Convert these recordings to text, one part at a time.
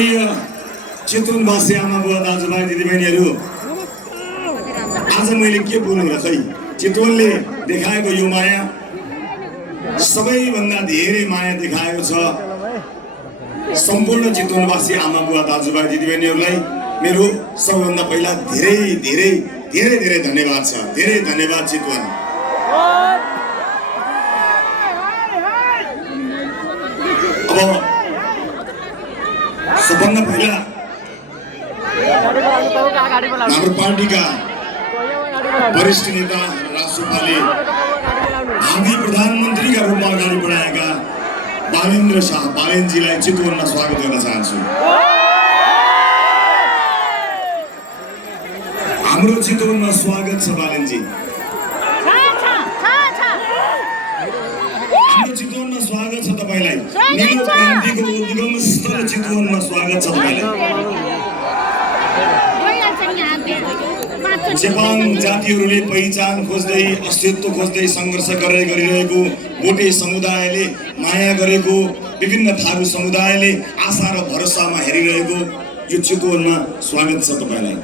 आदरणीय चितवनवासी आमा बुवा दाजुभाइ दिदीबहिनीहरू, आज मैले के बोल्नु र खै चितवनले देखाएको यो माया सबैभन्दा धेरै माया देखाएको छ। सम्पूर्ण चितवनवासी आमा बुवा दाजुभाइ दिदीबहिनीहरूलाई मेरो सबैभन्दा पहिला धेरै धेरै धेरै धेरै धन्यवाद छ। धेरै धन्यवाद चितवन। अब सबभन्दा पहिला हाम्रो पार्टीका वरिष्ठ नेता राजसभाले भावी प्रधानमन्त्रीका रूपमा अगाडि बढाएका बालेन्द्र शाह बालेनजीलाई चितवनमा स्वागत गर्न चाहन्छु। हाम्रो चितवनमा स्वागत छ बालेनजी। हाम्रो चितवनमा स्वागत छ तपाईलाई। नीलो क्रान्तिको उद्गम स्थल चितवनमा स्वागत छ तपाईलाई। चेपाङ जातिहरूले पहिचान खोज्दै अस्तित्व खोज्दै सङ्घर्ष गरिरहेको भोटे समुदायले माया गरेको विभिन्न थारू समुदायले आशा र भरोसामा हेरिरहेको यो चितवनमा स्वागत छ तपाईलाई।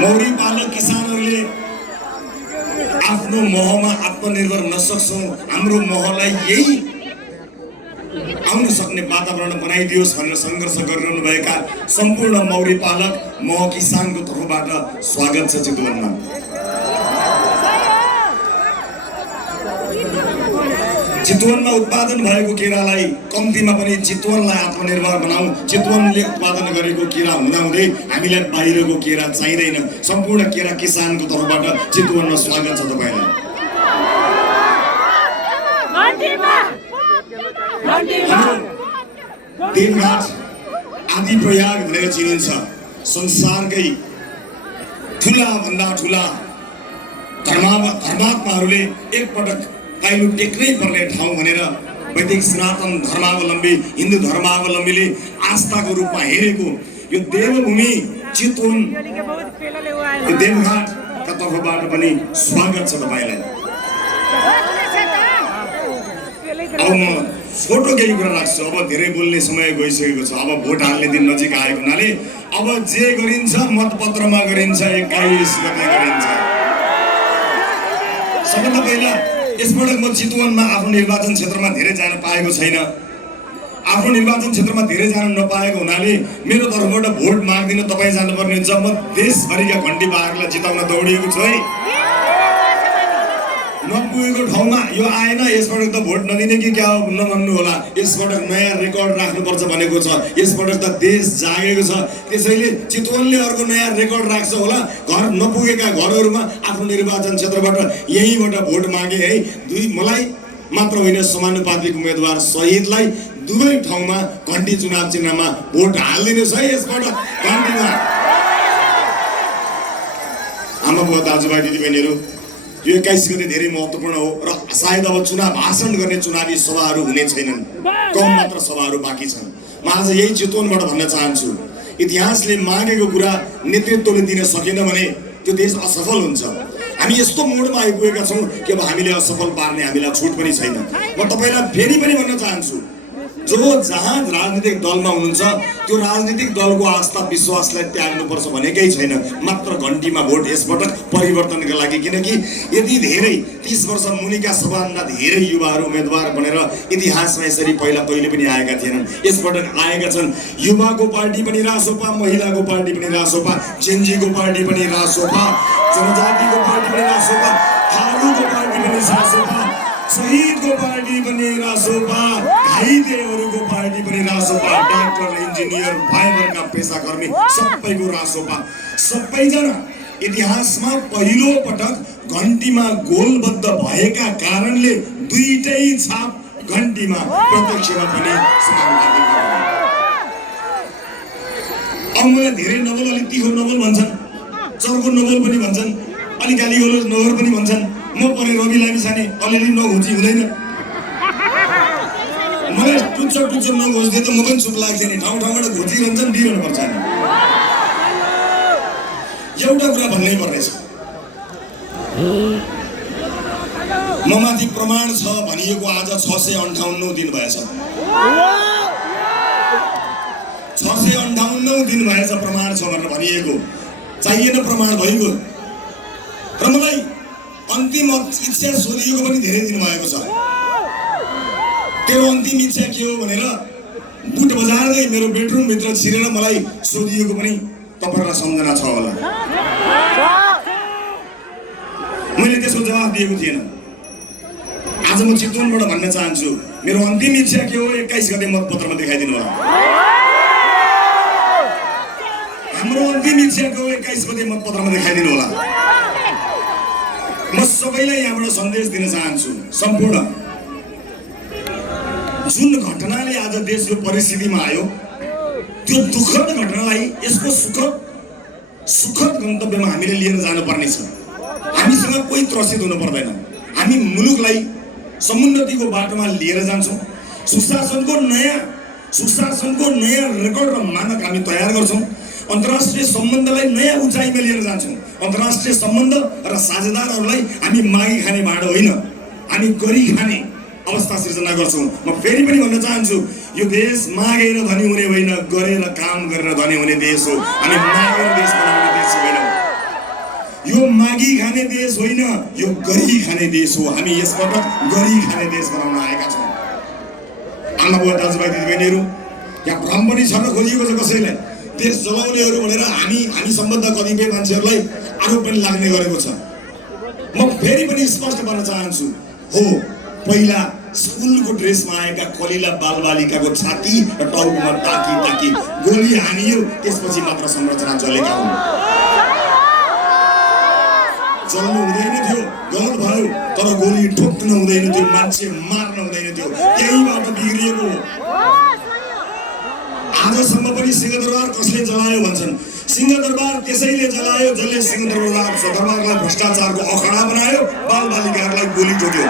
मौरी पालक किसानहरूले आफ्नो महमा आत्मनिर्भर हुन सक्छौं, हाम्रो महलाई यही आउन सक्ने वातावरण बनाइदियोस् भनेर सङ्घर्ष गरिरहनु भएका सम्पूर्ण मौरी पालक मह किसानको तर्फबाट स्वागत छ चितवनमा। चितवनमा उत्पादन भएको केरालाई कम्तीमा पनि चितवनलाई आत्मनिर्भर बनाऊ। चितवनले उत्पादन गरेको केरा हुँदाहुँदै हामीलाई बाहिरको केरा चाहिँदैन। सम्पूर्ण केरा किसानको तर्फबाट चितवनमा स्वागत छ तपाईलाई। देवघाट आदि प्रयाग भनेर चिनिन्छ। संसारकै ठुला भन्दा ठुला धर्मात्माहरूले एकपटक काइलो टेक्नै पर्ने ठाउँ भनेर वैदिक सनातन धर्मावलम्बी हिन्दू धर्मावलम्बीले आस्थाको रूपमा हेरेको यो देवभूमि चितवन, यो देवघाटका तर्फबाट पनि स्वागत छ तपाईलाई। अब म फोटो केही कुरा राख्छु। अब धेरै बोल्ने समय गइसकेको छ। अब भोट हाल्ने दिन नजिक आएको हुनाले अब जे गरिन्छ मतपत्रमा गरिन्छ, 21 गते गरिन्छ। सबभन्दा पहिला यसपटक म चितवनमा आफ्नो निर्वाचन क्षेत्रमा धेरै जान पाएको छैन। आफ्नो निर्वाचन क्षेत्रमा धेरै जान नपाएको हुनाले मेरो तर्फबाट भोट माग्दिन तपाईँ जानुपर्ने हुन्छ। म देशभरिका घण्टी बाघलाई जिताउन दौडिएको छु है। नपुगेको ठाउँमा यो आएन, यसपटक त भोट नदिने कि क्या नभन्नु होला। यसपटक नयाँ रेकर्ड राख्नुपर्छ भनेको छ। यसपटक त देश जागेको छ, त्यसैले चितवनले अर्को नयाँ रेकर्ड राख्छ होला। घर नपुगेका घरहरूमा आफ्नो निर्वाचन क्षेत्रबाट यहीँबाट भोट मागे है। मलाई मात्र होइन, समानुपातिक उम्मेदवार सहितलाई दुवै ठाउँमा घण्टी चुनाव चिन्हमा भोट हालिदिनुहोस् है। यसपटक घण्टीमा। आमा बुवा दाजुभाइ दिदीबहिनीहरू, यो 21 गते धेरै महत्त्वपूर्ण हो र सायद अब चुनाव भाषण गर्ने चुनावी सभाहरू हुने छैनन्, कम मात्र सभाहरू बाँकी छन्। म आज यही चितवनबाट भन्न चाहन्छु, इतिहासले मागेको कुरा नेतृत्वले दिन सकेन भने त्यो देश असफल हुन्छ। हामी यस्तो मोडमा आइपुगेका छौँ कि अब हामीले असफल पार्ने हामीलाई छुट पनि छैन। म तपाईँलाई फेरि पनि भन्न चाहन्छु, जो जहाँ राजनीतिक दलमा हुनुहुन्छ त्यो राजनीतिक दलको आस्था विश्वासलाई त्याग्नुपर्छ भनेकै छैन। मात्र घण्टीमा भोट यसपटक परिवर्तनका लागि, किनकि यदि धेरै 30 वर्ष मुनिका सबभन्दा धेरै युवाहरू उम्मेदवार बनेर इतिहासमा यसरी पहिला कहिले पनि आएका थिएनन्। यसपटक आएका छन्। युवाको पार्टी पनि रासोपा, महिलाको पार्टी पनि रासोपा, जेन्जीको पार्टी पनि रासोपा, जनजातिको पार्टी पनि रासोपा, थारूको पार्टी पनि रासोपा, शहीदको पार्टी पनि रासोपा, घाइतेहरूको पार्टी पनि रासोपा, डाक्टर इन्जिनियर फाइबरका पेसाकर्मी सबैको रासोपा। सबैजना इतिहासमा पहिलो पटक घण्टीमा गोलबद्ध भएका कारणले दुईटै छाप घण्टीमा प्रत्यक्षमा पनि समानुपातिक। अब मलाई धेरै नवल अलिक तिखो नवल भन्छन्, चर्को नवल पनि भन्छन्, अलिक गाली गलोज नगर पनि भन्छन्। म परे रवि लामिछाने अलिअलि नघोची हुँदैन। मलाई टुच्चर नघोच्दै त म पनि चुप लाग्थेँ नि। ठाउँ ठाउँबाट घोचिरहन्छन्, दिइरहनु पर्छ नि। एउटा कुरा भन्नै पर्नेछ, ममाथि प्रमाण छ भनिएको आज 658 दिन भएछ। 58 दिनुभएछ प्रमाण छ भनेर भनिएको, चाहिएन प्रमाण भइगयो। र मलाई अन्तिम इच्छा सोधिएको पनि धेरै दिनुभएको छ। तेरो अन्तिम इच्छा के हो भनेर बुट बजार्दै मेरो बेडरुमभित्र छिरेर मलाई सोधिएको पनि तपाईहरुलाई सम्झना छ होला। मैले त्यसको जवाफ दिएको थिएन। आज म चितवनबाट भन्न चाहन्छु, मेरो अन्तिम इच्छा के हो 21 गते मतपत्रमा देखाइदिनु होला। हाम्रो अन्तिम इच्छा के हो 21 गते मतपत्रमा देखाइदिनु होला। म सबैलाई यहाँबाट सन्देश दिन चाहन्छु, सम्पूर्ण जुन घटनाले आज देश यो परिस्थितिमा आयो, त्यो दुःखद घटनालाई यसको सुखद गन्तव्यमा हामीले लिएर जानुपर्ने छ। हामीसँग कोही त्रसित हुनु पर्दैन। हामी मुलुकलाई समुन्नतिको बाटोमा लिएर जान्छौँ। सुशासनको नयाँ रेकर्ड र मानक हामी तयार गर्छौँ। अन्तर्राष्ट्रिय सम्बन्धलाई नयाँ उचाइमा लिएर जान्छौँ। अन्तर्राष्ट्रिय सम्बन्ध र साझेदारहरूलाई हामी मागी खाने भाँडो होइन, हामी गरी खाने अवस्था सिर्जना गर्छौँ। म फेरि पनि भन्न चाहन्छु, यो देश मागेर धनी हुने होइन, गरेर काम गरेर धनी हुने देश हो। हामी मागेर देश बनाउने देश होइन, यो मागी खाने देश होइन, यो गरी खाने देश हो। हामी यसबाट गरी खाने देश बनाउन आएका छौँ। आमा बुवा दाजुभाइ दिदीबहिनीहरू, यहाँ भ्रम पनि छर्न खोजिएको छ कसैलाई देश जलाउनेहरू भनेर। हामी सम्बन्ध कतिपय मान्छेहरूलाई आरोप पनि लाग्ने गरेको छ। म फेरि पनि स्पष्ट गर्न चाहन्छु, हो पहिला स्कुलको ड्रेसमा आएका कलिला बालबालिकाको छाती र टाउकोमा ताकी गोली हानियो, त्यसपछि मात्र संरचना जलेका हुन्। चल्नु हुँदैन थियो, गलत भयो, तर गोली ठोक्न हुँदैन थियो, मान्छे मार्न हुँदैन थियो, त्यहीबाट बिग्रिएको हो। आजसम्म पनि सिंहदरबार कसले जलायो भन्छन्। सिंहदरबार त्यसैले जलायो जसले सिंहदरबारलाई भ्रष्टाचारको अखडा बनायो, बालबालिकाहरूलाई गोली ठोक्यो।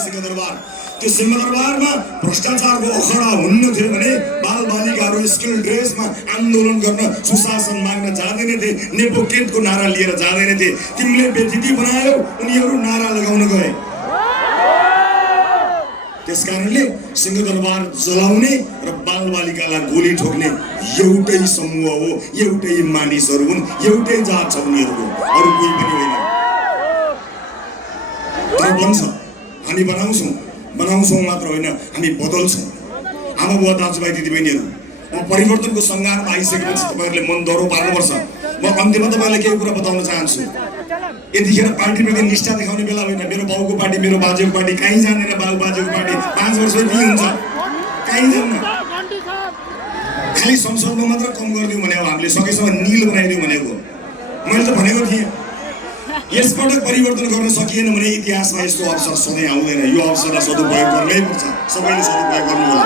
सिंहदरबार, त्यो सिंहदरबारमा भ्रष्टाचारको अखडा हुन्न थियो भने बालबालिकाहरू स्कुल ड्रेसमा आन्दोलन गर्न, सुशासन माग्न जाँदैन थिए, नेपोकेटको नारा लिएर जाँदैन थिए। तिमीले बेइज्जती बनायो, उनीहरू नारा लगाउन गए। त्यसकारणले सिंहदरबार जलाउने र बालबालिकालाई गोली ठोक्ने एउटै समूह हो, एउटै मानिसहरू हुन्, एउटै जात छ उनीहरूको, अरू कोही पनि होइन। तर बन्छ, हामी बनाउँछौँ मात्र होइन, हामी बदल्छौँ। आमा बुवा दाजुभाइ दिदीबहिनीहरू, म परिवर्तनको सङ्घारमा आइसकेपछि तपाईँहरूले मन दह्रो पार्नुपर्छ। म अन्त्यमा तपाईँलाई केही कुरा बताउन चाहन्छु। यतिखेर पार्टीप्रति निष्ठा देखाउने बेला होइन। मेरो बाउको पार्टी, मेरो बाजेको पार्टी, कहीँ जाँदैन। बाउ बाजेको पार्टी 5 वर्ष के हुन्छ, कहीँ जान्न। खालि संसदमा मात्र कम गरिदिउँ भने हो, हामीले सकेसम्म निल बनाइदिउँ भनेको। मैले त भनेको थिएँ, यसपटक परिवर्तन गर्न सकिएन भने इतिहासमा यस्तो अवसर सधैँ आउँदैन। यो अवसरलाई सदुपयोग गर्नै पर्छ, सबैले सदुपयोग गर्नु होला।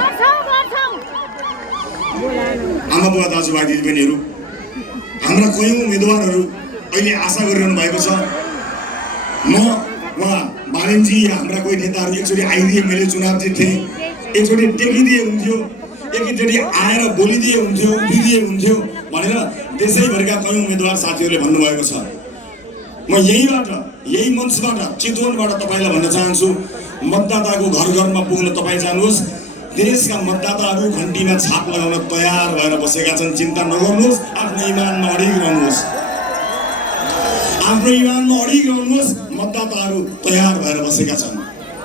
आमा बुवा दाजुभाइ दिदीबहिनीहरू, हाम्रा कयौँ उम्मेदवारहरू अहिले आशा गरिरहनु भएको छ। म उहाँ बालेनजी या हाम्रा कोही नेताहरू एकचोटि आइदिए, मैले चुनाव जित्थेँ, एकचोटि टेकिदिए हुन्थ्यो, एकचोटि आएर बोलिदिए हुन्थ्यो, उभिदिए हुन्थ्यो भनेर देशैभरिका कयौँ उम्मेदवार साथीहरूले भन्नुभएको छ। म यही मञ्चबाट, चितवनबाट तपाईँलाई भन्न चाहन्छु, मतदाताको घर घरमा पुग्न तपाईँ जानुहोस्। देशका मतदाताहरू घन्टीमा छाप लगाउन तयार भएर बसेका छन्। चिन्ता नगर्नुहोस्, आफ्नो इमानमा अडिग रहनुहोस्। मतदाताहरू तयार भएर बसेका छन्।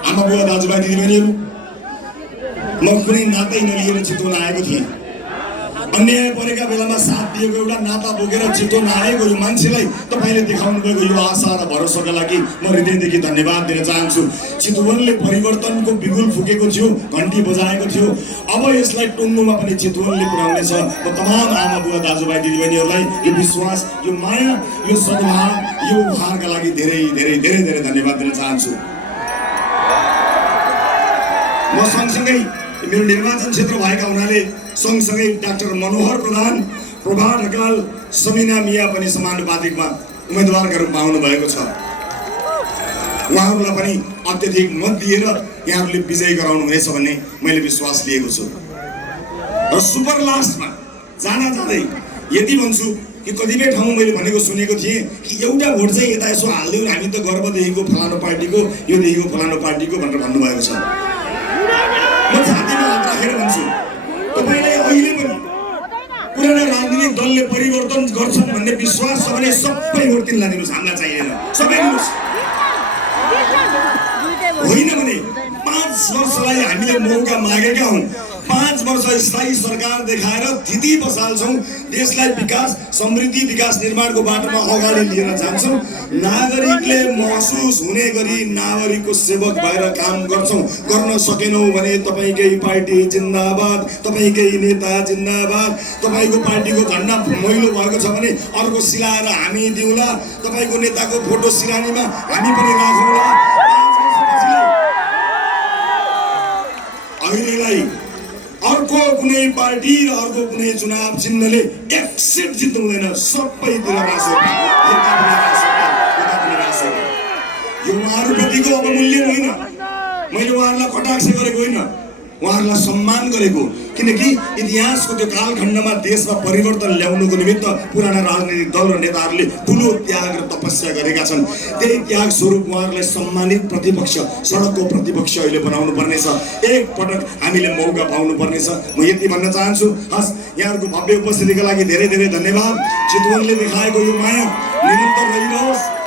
आमा बुवा दाजुभाइ दिदीबहिनीहरू, म कुनै नातै नलिएर चितवन आएको थिएँ। अन्याय परेका बेलामा साथ दिएको एउटा नाता बोकेर चितवन आएको यो मान्छेलाई तपाईँले देखाउनु भएको यो आशा र भरोसाका लागि म हृदयदेखि धन्यवाद दिन चाहन्छु। चितवनले परिवर्तनको बिगुल फुकेको थियो, घन्टी बजाएको थियो। अब यसलाई टुङ्गोमा पनि चितवनले पुर्याउनेछ। म तमाम आमा बुवा दाजुभाइ दिदीबहिनीहरूलाई यो विश्वास, यो माया, यो सद्भाव, यो उपहारका लागि धेरै धेरै धेरै धेरै धन्यवाद दिन चाहन्छु। म सँगसँगै मेरो निर्वाचन क्षेत्र भएका हुनाले सँगसँगै डाक्टर मनोहर प्रधान, प्रभा ढकाल, समिना मिया पनि समानुपातिकमा उम्मेदवारका रूपमा आउनु भएको छ। उहाँहरूलाई पनि अत्यधिक मत दिएर यहाँहरूले विजयी गराउनु हुनेछ भन्ने मैले विश्वास लिएको छु। र सुपर लास्टमा जाँदै यति भन्छु कि कतिपय ठाउँ मैले भनेको सुनेको थिएँ कि एउटा भोट चाहिँ यता यसो हालिदिउँ, हामी त गर्वदेखिको फलानु पार्टीको, योदेखिको फलानु पार्टीको भनेर भन्नुभएको छ। म छातीमा हात राखेर भन्छु, तपाईलाई अहिले पनि पुराना राजनीतिक दलले परिवर्तन गर्छन् भन्ने विश्वास छ भने सबै भोट तिनलाई दिनुहोस्, हामीलाई चाहिएन, सबै दिनुहोस्। होइन भने 5 वर्षलाई हामीले मौका मागेका हौं। 5 वर्ष स्थायी सरकार देखाएर स्थिति बसाल्छौं, देशलाई विकास समृद्धि विकास निर्माणको बाटोमा अगाडि लिएर जान्छौं। नागरिकले महसुस हुने गरी नागरिकको सेवक भएर काम गर्छौं। गर्न सकेनौ भने तपाईकै पार्टी जिन्दाबाद, तपाईकै नेता जिन्दाबाद। तपाईको पार्टीको झण्डा मैलो भएको छ भने अर्को सिलाएर हामी दिउँला, तपाईको नेताको फोटो सिरानीमा हामी पनि राखौँला। अहिलेलाई अर्को कुनै पार्टी र अर्को कुनै चुनाव चिन्हले एक सिट जित्नु हुँदैन, सबैतिर रासो यो उहाँहरूप्रतिको अवमूल्यन होइन। मैले उहाँहरूलाई कटाक्ष गरेको होइन, उहाँहरूलाई सम्मान गरेको, किनकि इतिहासको त्यो कालखण्डमा देशमा परिवर्तन ल्याउनुको निमित्त पुराना राजनीतिक दल र नेताहरूले ठुलो त्याग र तपस्या गरेका छन्। त्यही त्याग स्वरूप उहाँहरूलाई सम्मानित प्रतिपक्ष, सडकको प्रतिपक्ष अहिले बनाउनु पर्नेछ। एक पटक हामीले मौका पाउनु पर्नेछ। म यति भन्न चाहन्छु। हस्, यहाँहरूको भव्य उपस्थितिका लागि धेरै धेरै धन्यवाद। चितवनले देखाएको यो माया निरन्तर रहिरहोस्।